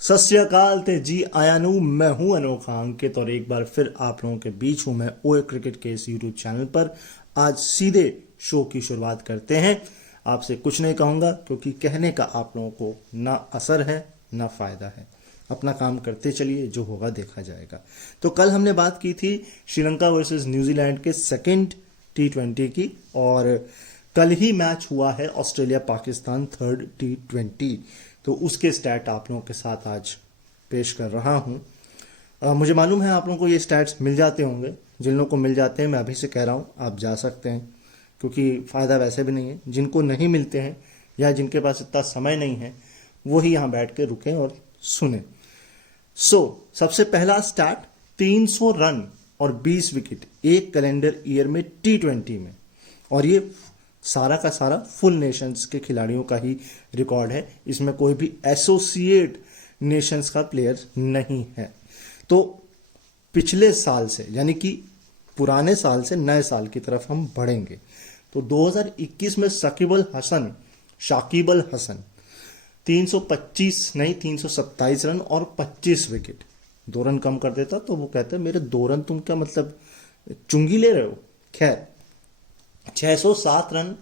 सत श्री अकाल ते जी आयानू। मैं हूं अनोखा अंकित और एक बार फिर आप लोगों के बीच हूं मैं ओए क्रिकेट के इस यूट्यूब चैनल पर। आज सीधे शो की शुरुआत करते हैं। आपसे कुछ नहीं कहूंगा क्योंकि कहने का आप लोगों को ना असर है ना फायदा है। अपना काम करते चलिए, जो होगा देखा जाएगा। तो कल हमने बात की थी श्रीलंका वर्सेस न्यूजीलैंड के सेकेंड T20 की, और कल ही मैच हुआ है ऑस्ट्रेलिया पाकिस्तान थर्ड T20। तो उसके स्टैट आप लोगों के साथ आज पेश कर रहा हूं। मुझे मालूम है आप लोगों को ये स्टैट्स मिल जाते होंगे। जिन लोगों को मिल जाते हैं मैं अभी से कह रहा हूं आप जा सकते हैं, क्योंकि फ़ायदा वैसे भी नहीं है। जिनको नहीं मिलते हैं या जिनके पास इतना समय नहीं है वो ही यहाँ बैठ के रुकें और सुने। सबसे पहला स्टार्ट, 300 रन और 20 विकेट एक कैलेंडर ईयर में T20 में, और ये सारा का सारा फुल नेशंस के खिलाड़ियों का ही रिकॉर्ड है। इसमें कोई भी एसोसिएट नेशंस का प्लेयर नहीं है। तो पिछले साल से, यानी कि पुराने साल से नए साल की तरफ हम बढ़ेंगे। तो 2021 में शाकिब अल हसन 325 नहीं 327 रन और 25 विकेट, 2 रन कम कर देता तो वो कहते मेरे 2 रन तुम क्या मतलब चुंगी ले रहे हो। खैर, 607 रन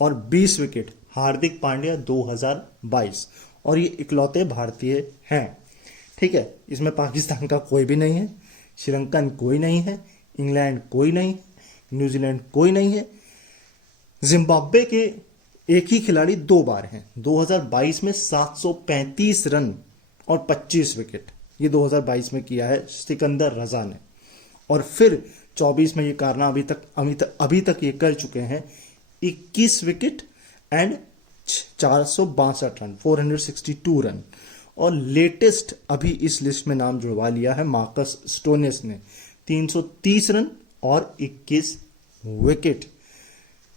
और 20 विकेट हार्दिक पांड्या 2022, और ये इकलौते भारतीय हैं। ठीक है, इसमें पाकिस्तान का कोई भी नहीं है, श्रीलंकन कोई नहीं है, इंग्लैंड कोई नहीं है, न्यूजीलैंड कोई नहीं है। जिम्बाब्वे के एक ही खिलाड़ी 2 बार हैं। 2022 में 735 रन और 25 विकेट ये 2022 में किया है सिकंदर रजा ने, और फिर 24 में ये कारना अभी तक ये कर चुके हैं 21 विकेट एंड 462 रन, 462 रन। और लेटेस्ट अभी इस लिस्ट में नाम जुड़वा लिया है मार्कस स्टोनिस ने, 330 रन और 21 विकेट।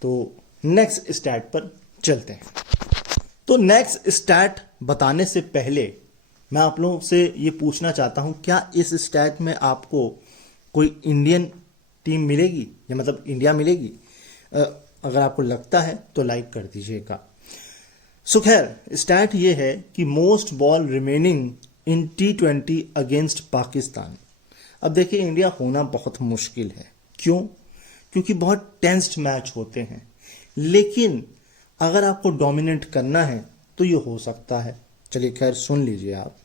तो नेक्स्ट स्टैट पर चलते हैं। तो नेक्स्ट स्टैट बताने से पहले मैं आप लोगों से ये पूछना चाहता हूं, क्या इस स्टैट में आपको कोई इंडियन टीम मिलेगी, या मतलब इंडिया मिलेगी? अगर आपको लगता है तो लाइक कर दीजिएगा। खैर, स्टैट ये है कि most ball remaining in T20 against Pakistan. अब देखिए, इंडिया होना बहुत मुश्किल है। क्यों? क्योंकि बहुत टेंस्ड मैच होते हैं, लेकिन अगर आपको डोमिनेट करना है तो ये हो सकता है। चलिए खैर, सुन लीजिए आप।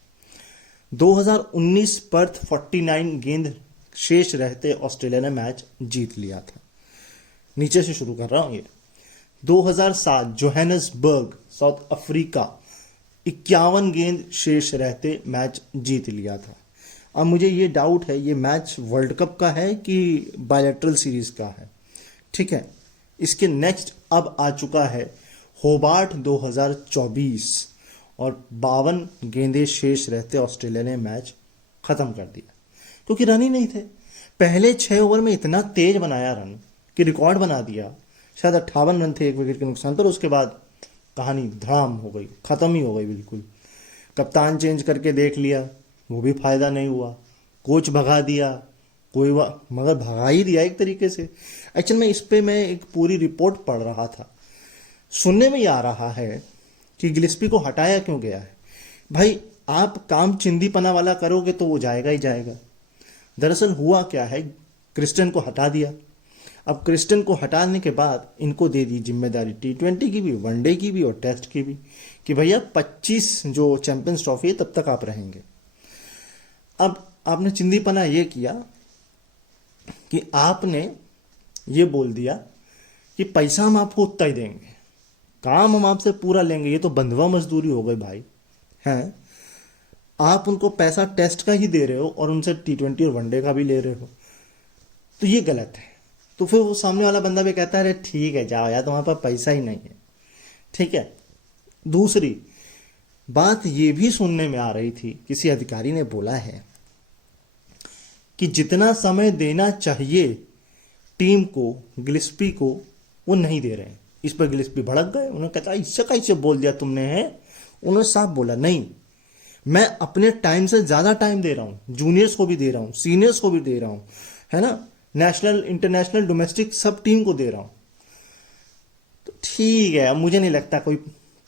2019 पर्थ 49 गेंद शेष रहते ऑस्ट्रेलिया ने मैच जीत लिया था। नीचे से शुरू कर रहा हूं ये। 2007 जोहानिसबर्ग साउथ अफ्रीका 51 गेंद शेष रहते मैच जीत लिया था। अब मुझे ये डाउट है ये मैच वर्ल्ड कप का है कि बायलैटरल सीरीज का है। ठीक है, इसके नेक्स्ट अब आ चुका है होबार्ट 2024, और 52 गेंदें शेष रहते ऑस्ट्रेलिया ने मैच खत्म कर दिया, क्योंकि रन ही नहीं थे। पहले 6 ओवर में इतना तेज बनाया रन कि रिकॉर्ड बना दिया। शायद 58 रन थे 1 विकेट के नुकसान पर, उसके बाद कहानी धड़ाम हो गई, खत्म ही हो गई बिल्कुल। कप्तान चेंज करके देख लिया, वो भी फायदा नहीं हुआ। कोच भगा दिया, मगर भगा ही दिया एक तरीके से। एक्चुअल में इस पे मैं एक पूरी रिपोर्ट पढ़ रहा था, सुनने में ही आ रहा है कि गिलिस्पी को हटाया क्यों गया है। भाई, आप काम चिंदीपना वाला करोगे तो वो जाएगा ही जाएगा। दरअसल हुआ क्या है, क्रिस्टन को हटा दिया। अब क्रिस्टन को हटाने के बाद इनको दे दी जिम्मेदारी T20 की भी, वनडे की भी और टेस्ट की भी, कि भैया 25 जो चैंपियंस ट्रॉफी है तब तक आप रहेंगे। अब आपने चिंदीपना ये किया कि आपने ये बोल दिया कि पैसा हम आपको उतना ही देंगे, काम हम आपसे पूरा लेंगे। ये तो बंधुआ मजदूरी हो गई भाई। हैं, आप उनको पैसा टेस्ट का ही दे रहे हो और उनसे T20 और वनडे का भी ले रहे हो, तो ये गलत है। तो फिर वो सामने वाला बंदा भी कहता है अरे ठीक है जाओ यार, तुम्हारे पास पैसा ही नहीं है। ठीक है। दूसरी बात ये भी सुनने में आ रही थी, किसी अधिकारी ने बोला है कि जितना समय देना चाहिए टीम को, गिलिस्पी को, वो नहीं दे रहे हैं। इस पर गिलिस्पी भड़क गए। उन्होंने कहता इससे कैसे बोल दिया तुमने है। उन्होंने साफ बोला नहीं, मैं अपने टाइम से ज्यादा टाइम दे रहा हूं, जूनियर्स को भी दे रहा हूं, सीनियर्स को भी दे रहा हूं, है ना, नेशनल इंटरनेशनल डोमेस्टिक सब टीम को दे रहा हूं। तो ठीक है, अब मुझे नहीं लगता कोई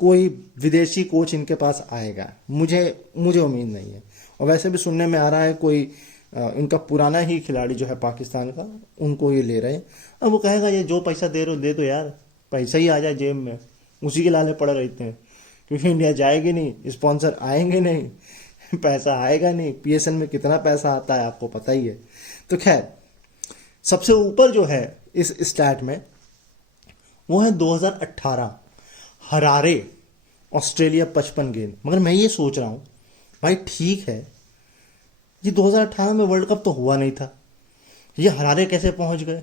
कोई विदेशी कोच इनके पास आएगा, मुझे मुझे उम्मीद नहीं है। और वैसे भी सुनने में आ रहा है कोई इनका पुराना ही खिलाड़ी जो है पाकिस्तान का, उनको ये ले रहे हैं। अब वो कहेगा ये जो पैसा दे रहे हो दे दो यार, पैसा ही आ जाए जेब में, उसी के लाले पड़े रहते हैं। क्योंकि इंडिया जाएगी नहीं, स्पॉन्सर आएंगे नहीं, पैसा आएगा नहीं। पीएसएल में कितना पैसा आता है आपको पता ही है। तो खैर, सबसे ऊपर जो है इस स्टैट में वो है 2018 हरारे ऑस्ट्रेलिया 55 गेंद। मगर मैं ये सोच रहा हूं भाई ठीक है, ये 2018 में वर्ल्ड कप तो हुआ नहीं था, ये हरारे कैसे पहुंच गए?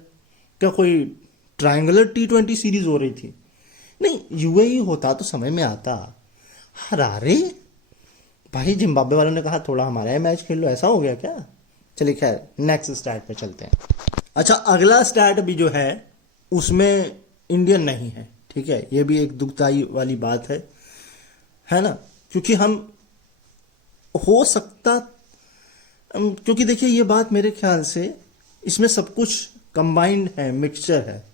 क्या कोई ट्रायंगुलर T20 सीरीज हो रही थी? नहीं, यूएई होता तो समझ में आता। हरारे भाई, जिम्बाब्वे वालों ने कहा थोड़ा हमारा यहाँ मैच खेल लो, ऐसा हो गया क्या? चलिए खैर, नेक्स्ट स्टैट पे चलते हैं। अच्छा, अगला स्टैट भी जो है उसमें इंडियन नहीं है, ठीक है। ये भी एक दुखदाई वाली बात है ना, क्योंकि हम हो सकता, क्योंकि देखिए ये बात मेरे ख्याल से इसमें सब कुछ कंबाइंड है, मिक्सचर है।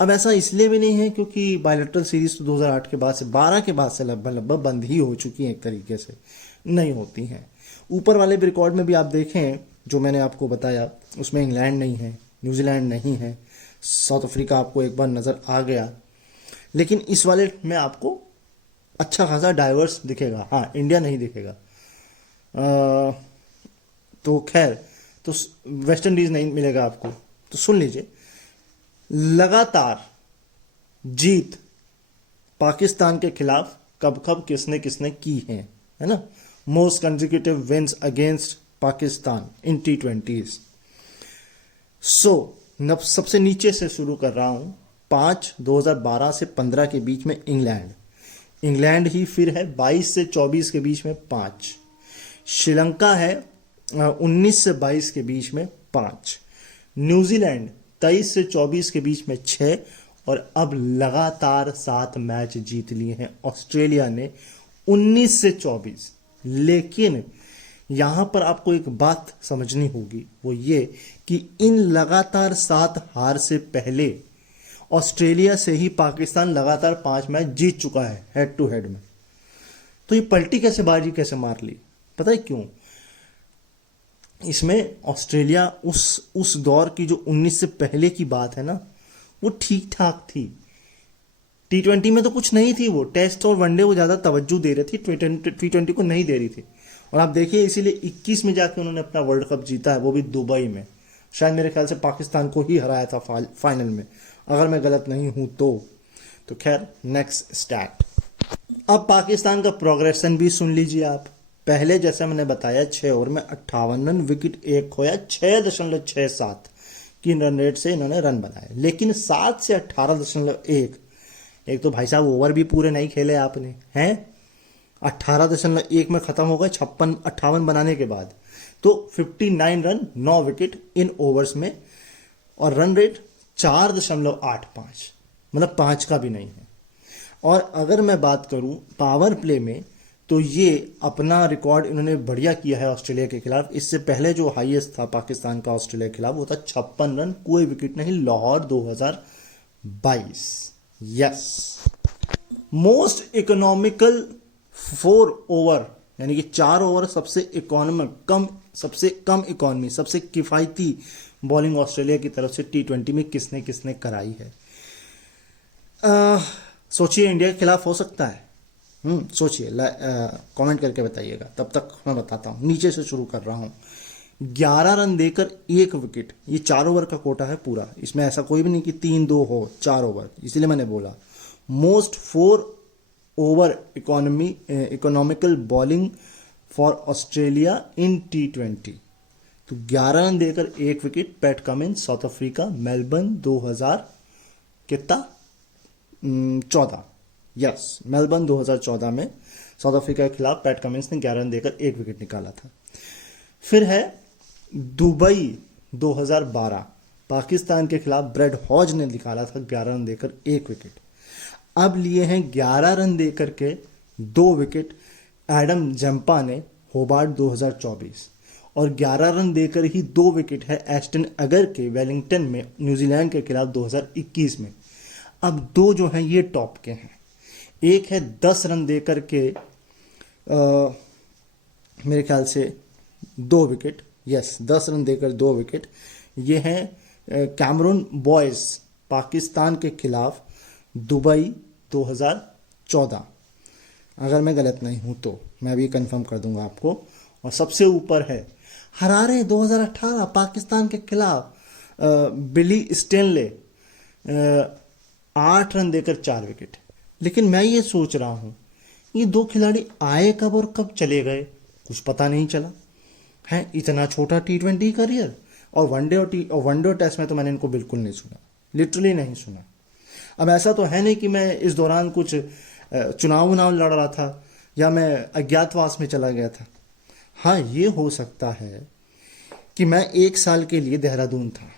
अब ऐसा इसलिए भी नहीं है क्योंकि बायलैटरल सीरीज तो 2008 के बाद से, 12 के बाद से लगभग बंद ही हो चुकी हैं, एक तरीके से नहीं होती हैं। ऊपर वाले भी रिकॉर्ड में भी आप देखें जो मैंने आपको बताया, उसमें इंग्लैंड नहीं है, न्यूजीलैंड नहीं है, साउथ अफ्रीका आपको एक बार नज़र आ गया, लेकिन इस वाले में आपको अच्छा खासा डाइवर्स दिखेगा। हाँ, इंडिया नहीं दिखेगा। तो खैर, तो वेस्ट इंडीज नहीं मिलेगा आपको। तो सुन लीजिए, लगातार जीत पाकिस्तान के खिलाफ कब कब किसने किसने की है ना। Most consecutive wins against Pakistan in T20s। सबसे नीचे से शुरू कर रहा हूं। 2012 से 15 के बीच में इंग्लैंड ही फिर है 22 से 24 के बीच में 5। श्रीलंका है 19 से 22 के बीच में 5। न्यूजीलैंड 23 से 24 के बीच में 6। और अब लगातार 7 मैच जीत लिए हैं ऑस्ट्रेलिया ने 19 से 24। लेकिन यहां पर आपको एक बात समझनी होगी, वो ये कि इन लगातार 7 हार से पहले ऑस्ट्रेलिया से ही पाकिस्तान लगातार 5 मैच जीत चुका है हेड टू हेड में। तो ये पलटी कैसे, बाजी कैसे मार ली? पता है क्यों? इसमें ऑस्ट्रेलिया उस दौर की जो 19 से पहले की बात है ना, वो ठीक ठाक थी। T20 में तो कुछ नहीं थी, वो टेस्ट और वनडे वो ज्यादा तवज्जो दे रही थी, T20 को नहीं दे रही थी। और आप देखिए इसीलिए 21 में जाके उन्होंने अपना वर्ल्ड कप जीता है, वो भी दुबई में। शायद मेरे ख्याल से पाकिस्तान को ही हराया था फाइनल में, अगर मैं गलत नहीं हूं तो खैर, नेक्स्ट स्टैट। अब पाकिस्तान का प्रोग्रेशन भी सुन लीजिए आप। पहले जैसे मैंने बताया 6 ओवर में 58 रन, विकेट 1 खोया, 6.67 की रन रेट से इन्होंने रन बनाए। लेकिन 7 से 18.1, एक तो भाई साहब ओवर भी पूरे नहीं खेले आपने हैं। 18.1 में खत्म हो गए 58 बनाने के बाद। तो 59 रन, 9 विकेट इन ओवर्स में, और रन रेट 4.85, मतलब 5 का भी नहीं है। और अगर मैं बात करूं पावर प्ले में, तो ये अपना रिकॉर्ड इन्होंने बढ़िया किया है ऑस्ट्रेलिया के खिलाफ। इससे पहले जो हाईएस्ट था पाकिस्तान का ऑस्ट्रेलिया के खिलाफ, वो था 56 रन, कोई विकेट नहीं, Lahore 2022। Yes, most economical 4 over, यानी कि 4 ओवर सबसे कम इकोनॉमी, सबसे किफायती बॉलिंग ऑस्ट्रेलिया की तरफ से T20 में किसने किसने कराई है। सोचिए इंडिया के खिलाफ हो सकता है। सोचिए, कमेंट करके बताइएगा, तब तक मैं बताता हूं। नीचे से शुरू कर रहा हूं। 11 रन देकर 1 विकेट, ये 4 ओवर का कोटा है पूरा, इसमें ऐसा कोई भी नहीं कि 3-2 हो, 4 ओवर, इसलिए मैंने बोला। Most 4 over economical bowling for Australia in T20। तो 11 रन देकर 1 wicket, PAT Cummins, south Africa, Melbourne 2014। Yes, Melbourne 2014 में साउथ अफ्रीका के खिलाफ पैट कमिंस ने 11 रन देकर 1 विकेट निकाला था। फिर है दुबई 2012, पाकिस्तान के खिलाफ ब्रेड हॉज ने निकाला था 11 रन देकर 1 विकेट। अब लिए हैं 11 रन देकर के 2 विकेट एडम जंपा ने, होबार्ट 2024, और 11 रन देकर ही 2 विकेट है एस्टन अगर के वेलिंगटन में न्यूजीलैंड के खिलाफ 2021 में। अब 2 जो हैं ये टॉप के हैं। एक है 10 रन देकर के मेरे ख्याल से 2 विकेट, यस 10 रन देकर 2 विकेट। ये है कैमरून बॉयज पाकिस्तान के खिलाफ दुबई 2014, अगर मैं गलत नहीं हूं तो मैं अभी कंफर्म कर दूंगा आपको। और सबसे ऊपर है हरारे 2018 पाकिस्तान के खिलाफ बिली स्टेनले 8 रन देकर 4 विकेट। लेकिन मैं ये सोच रहा हूं ये 2 खिलाड़ी आए कब और कब चले गए, कुछ पता नहीं चला है। इतना छोटा T20 करियर, और वनडे और टेस्ट में तो मैंने इनको बिल्कुल नहीं सुना, लिटरली नहीं सुना। अब ऐसा तो है नहीं कि मैं इस दौरान कुछ चुनाव लड़ रहा था या मैं अज्ञातवास में चला गया था। हाँ, ये हो सकता है कि मैं 1 साल के लिए देहरादून था,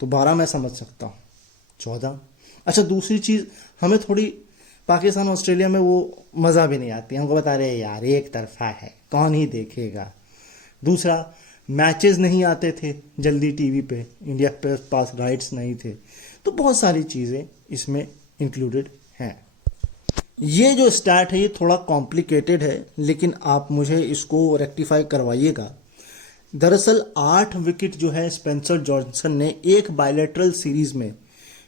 तो 12 मैं समझ सकता हूँ, 14। अच्छा, दूसरी चीज़, हमें थोड़ी पाकिस्तान ऑस्ट्रेलिया में वो मज़ा भी नहीं आती, हमको बता रहे यार एक तरफा है, कौन ही देखेगा। दूसरा, मैचेस नहीं आते थे जल्दी टीवी पे, इंडिया के पास राइट्स नहीं थे, तो बहुत सारी चीज़ें इसमें इंक्लूडेड हैं। ये जो स्टैट है ये थोड़ा कॉम्प्लिकेटेड है, लेकिन आप मुझे इसको रेक्टिफाई करवाइएगा। दरअसल 8 विकेट जो है स्पेंसर जॉनसन ने एक बायलैटरल सीरीज में,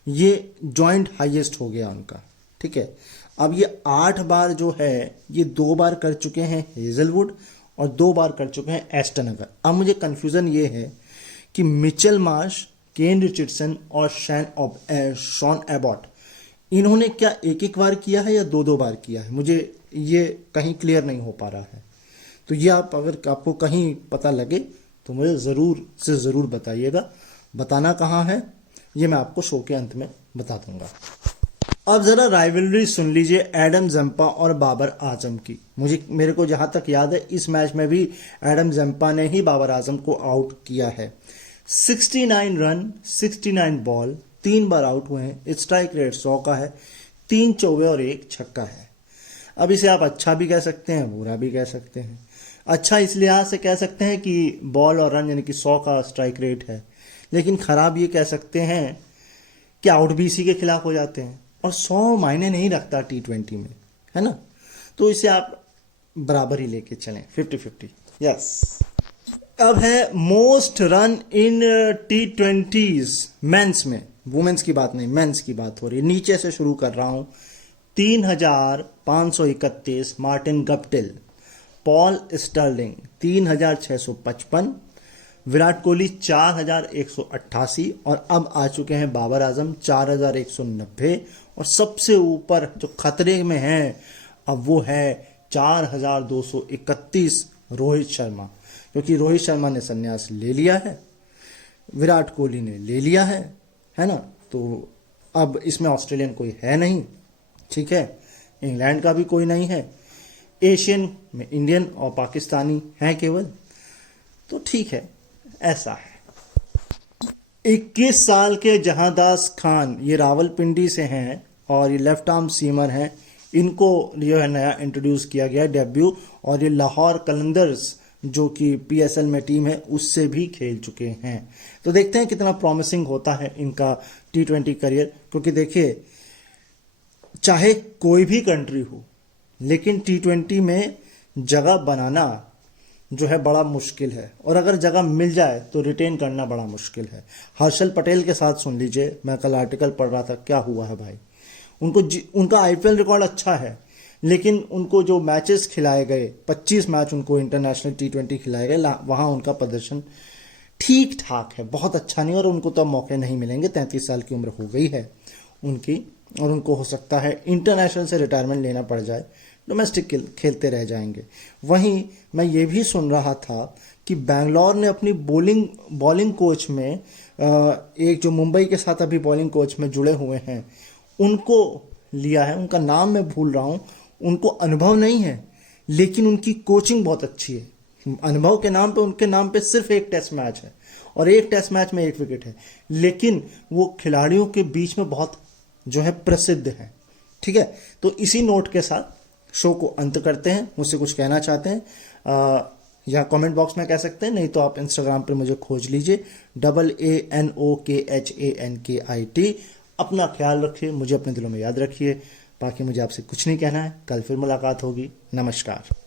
ये जॉइंट हाईएस्ट हो गया उनका, ठीक है। अब ये 8 बार जो है ये 2 बार कर चुके हैं हेजलवुड और 2 बार कर चुके हैं एस्टन अगर। अब मुझे कंफ्यूजन ये है कि मिचेल मार्श, केन रिचर्डसन और शॉन एबॉट, इन्होंने क्या एक एक बार किया है या 2-2 बार किया है, मुझे ये कहीं क्लियर नहीं हो पा रहा है। तो ये आप अगर आपको कहीं पता लगे तो मुझे ज़रूर से ज़रूर बताइएगा। बताना कहाँ है ये मैं आपको शो के अंत में बता दूंगा। अब ज़रा राइवलरी सुन लीजिए एडम जम्पा और बाबर आजम की। मेरे को जहाँ तक याद है इस मैच में भी एडम जम्पा ने ही बाबर आजम को आउट किया है। 69 रन 69 बॉल, 3 बार आउट हुए हैं, स्ट्राइक रेट 100 का है, 3 चौके और 1 छक्का है। अब इसे आप अच्छा भी कह सकते हैं, बुरा भी कह सकते हैं। अच्छा इस लिहाज से कह सकते हैं कि बॉल और रन यानी कि 100 का स्ट्राइक रेट है, लेकिन ख़राब ये कह सकते हैं कि आउट भी इसी के खिलाफ हो जाते हैं, और 100 मायने नहीं रखता T20 में, है ना। तो इसे आप बराबर ही लेके चलें, 50-50, यस। अब है most run in T20s men's में, वुमेन्स की बात नहीं, मेंस की बात हो रही है। नीचे से शुरू कर रहा हूं। 3531 Martin Guptill, Paul Stirling 3655, Virat Kohli 4188, और अब आ चुके हैं बाबर आजम 4190, और सबसे ऊपर जो खतरे में है अब वो है 4231 रोहित शर्मा, क्योंकि रोहित शर्मा ने संन्यास ले लिया है, विराट कोहली ने ले लिया है ना। तो अब इसमें ऑस्ट्रेलियन कोई है नहीं, ठीक है, इंग्लैंड का भी कोई नहीं है, एशियन में इंडियन और पाकिस्तानी हैं केवल, तो ठीक है, ऐसा है। 21 साल के जहांदास खान, ये रावलपिंडी से हैं और ये लेफ्ट आर्म सीमर हैं, इनको जो है नया इंट्रोड्यूस किया गया डेब्यू, और ये लाहौर कलंदर्स जो कि PSL में टीम है उससे भी खेल चुके हैं। तो देखते हैं कितना प्रॉमिसिंग होता है इनका T20 करियर, क्योंकि देखिए चाहे कोई भी कंट्री हो, लेकिन T20 में जगह बनाना जो है बड़ा मुश्किल है, और अगर जगह मिल जाए तो रिटेन करना बड़ा मुश्किल है। हर्षल पटेल के साथ सुन लीजिए, मैं कल आर्टिकल पढ़ रहा था, क्या हुआ है भाई, उनका IPL रिकॉर्ड अच्छा है, लेकिन उनको जो मैचेस खिलाए गए, 25 मैच उनको इंटरनेशनल T20 खिलाए गए, वहाँ उनका प्रदर्शन ठीक ठाक है, बहुत अच्छा नहीं, और उनको तो मौके नहीं मिलेंगे। 33 साल की उम्र हो गई है उनकी, और उनको हो सकता है इंटरनेशनल से रिटायरमेंट लेना पड़ जाए, डोमेस्टिक खेलते रह जाएंगे। वहीं मैं ये भी सुन रहा था कि बैंगलोर ने अपनी बॉलिंग कोच में एक जो मुंबई के साथ अभी बॉलिंग कोच में जुड़े हुए हैं उनको लिया है, उनका नाम मैं भूल रहा हूँ। उनको अनुभव नहीं है, लेकिन उनकी कोचिंग बहुत अच्छी है। अनुभव के नाम पे, उनके नाम पे सिर्फ 1 टेस्ट मैच है, और 1 टेस्ट मैच में 1 विकेट है, लेकिन वो खिलाड़ियों के बीच में बहुत जो है प्रसिद्ध है, ठीक है। तो इसी नोट के साथ शो को अंत करते हैं। मुझसे कुछ कहना चाहते हैं या कमेंट बॉक्स में कह सकते हैं, नहीं तो आप इंस्टाग्राम पे मुझे खोज लीजिए, AANOKHANKIT। अपना ख्याल रखिए, मुझे अपने दिलों में याद रखिए। बाकी मुझे आपसे कुछ नहीं कहना है, कल फिर मुलाकात होगी। नमस्कार।